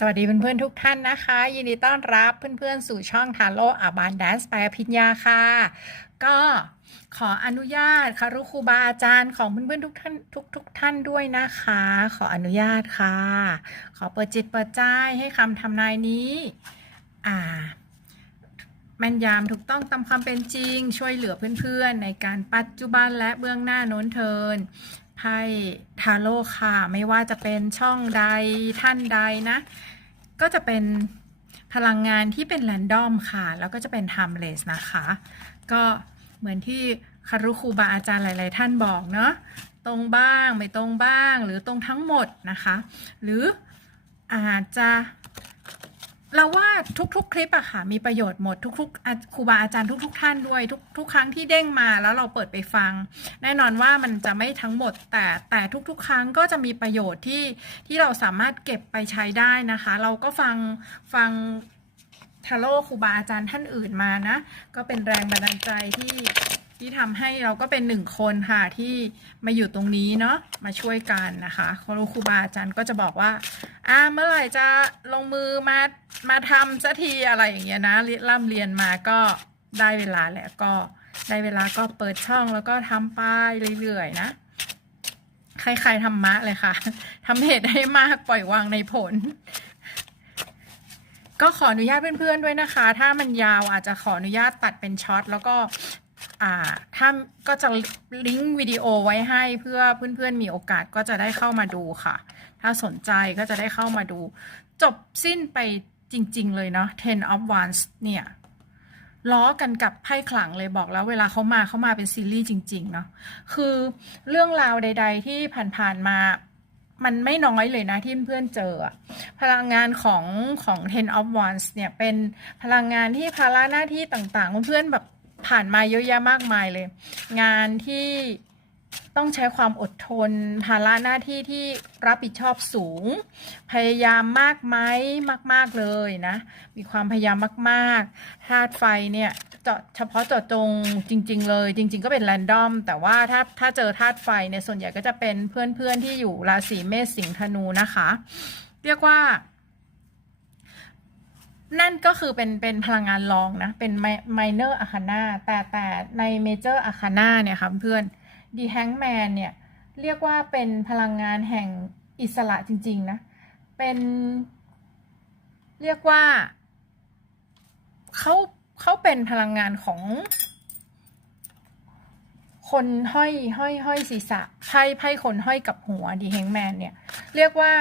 สวัสดีเพื่อนๆทุกท่านนะคะ ยินดีต้อนรับเพื่อนๆสู่ช่องทาโร่อาบานแดนส์ไปอภิญญาค่ะ ก็ขออนุญาตคารุครูบาอาจารย์ของเพื่อนๆทุกท่านทุกทุกท่านด้วยนะคะ ขออนุญาตค่ะ ขอเปิดจิตเปิดใจให้คำทำนายนี้ อ่าแม่นยำถูกต้องตามความเป็นจริง ช่วยเหลือเพื่อนๆ ในการปัจจุบันและเบื้องหน้าโน้นเทิน ไพ่ทาโร่ค่ะ ไม่ว่าจะเป็นช่องใดท่านใดนะ ก็จะเป็นพลังงานที่เป็นแรนดอมค่ะ แล้วก็จะเป็น timeless นะคะ ก็เหมือนที่คารุครูบาอาจารย์หลาย ๆ ท่านบอกเนาะตรงบ้างไม่ตรงบ้างหรือตรงทั้งหมดนะคะ หรืออาจจะ เราว่าทุกๆ คลิปอะค่ะมีประโยชน์หมดทุกๆครูบาอาจารย์ทุก ๆ ท่านด้วย ทุกทุกครั้งที่เด้งมาแล้วเราเปิดไปฟัง แน่นอนว่ามันจะไม่ทั้งหมด แต่แต่ทุกๆ ครั้งก็จะมีประโยชน์ที่ที่เราสามารถเก็บไปใช้ได้นะคะ เราก็ฟังฟังทาโร่ครูบาอาจารย์ท่านอื่นมานะ ก็เป็นแรงบันดาลใจที่ ที่ทำให้เราก็เป็นหนึ่งคนค่ะที่มาอยู่ตรงนี้เนาะมาช่วยกันนะคะครูครูบาอาจารย์ก็จะบอกว่าอ่าเมื่อไหร่จะลงมือมามาทำสักทีอะไรอย่างเงี้ยนะเรียร่ำเรียนมาก็ได้เวลาแล้วก็ได้เวลาก็เปิดช่องแล้วก็ทำไปเรื่อยๆนะคล้ายๆธรรมะเลยค่ะทำเหตุให้มากปล่อยวางในผล ก็ขออนุญาตเพื่อนๆด้วยนะคะ ถ้ามันยาวอาจจะขออนุญาตตัดเป็นช็อตแล้วก็ อ่าถ้าก็จะลิงก์วิดีโอไว้ให้เพื่อเพื่อนๆมีโอกาสก็จะได้เข้ามาดูค่ะ ถ้าสนใจก็จะได้เข้ามาดู จบสิ้นไปจริง ๆ เลยเนาะ Ten of Wands เนี่ยล้อกันกับไพ่ขลังเลยบอกแล้วเวลาเขามาเขามาเป็นซีรีส์จริง ๆ เนาะคือเรื่องราวใด ๆ ที่ผ่านๆมามันไม่น้อยเลยนะที่เพื่อนเจอ พลังงานของของ Ten of Wands เนี่ยเป็นพลังงานที่ภาระหน้าที่ต่างๆ เพื่อนแบบ ผ่านมาเยอะแยะมากมายเลย งานที่ต้องใช้ความอดทนภาระหน้าที่ที่รับผิดชอบสูง พยายามมากไหมมาก ๆ เลยนะ มีความพยายามมากๆธาตุไฟเนี่ยเจาะเฉพาะเจาะจงจริง ๆ เลย จริง ๆ ก็เป็นแรนดอม แต่ว่าถ้าถ้าเจอธาตุไฟเนี่ยส่วนใหญ่ก็จะเป็นเพื่อนๆที่อยู่ราศีเมษสิงห์ธนูนะคะ เรียกว่า นั่นก็คือเป็นเป็นพลังงานรองนะ เป็น minor arcana แต่แต่ใน major arcana เนี่ยค่ะเพื่อน The Hangman เนี่ย เรียกว่าเป็นพลังงานแห่งอิสระจริง ๆ นะ เป็น เรียกว่าเขาเขาเป็นพลังงานของ คนห้อยห้อยห้อยศีรษะไพ่ไพ่คนห้อยกับหัวดีแฮงแมนเนี่ย เรียกว่า